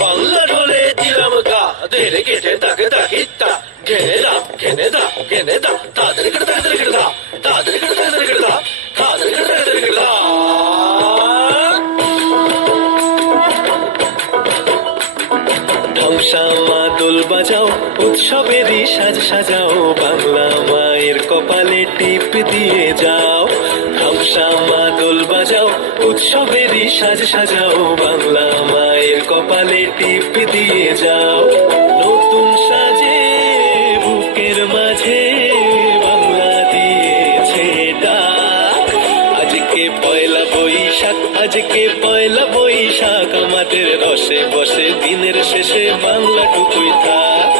বাংলা ঢোলে দিলাম গা ধেরে কেটে তাকে তাকিতা ঘেনে দা তাদের কেটে তাদের কেটে দা তাদের কেটে তাদের কেটে দা তাদের কেটে তাদের কেটে দা। ধ্বংসা মা দোল বাজাও উৎসবেরই সাজ সাজাও বাংলা মায়ের কপালে টিপ দিয়ে যাও। ধ্বংসা মা দোল বাজাও উৎসবেরই সাজ সাজাও বাংলা মায়ের কপালে টিপ দিয়ে যাও। নতুন সাজে বুকের মাঝে বাংলা দিয়েছে ডাক। আজকে পয়লা বৈশাখ আজকে পয়লা বৈশাখ আমাদের রসে বসে দিনের শেষে বাংলা টুকুই থাক।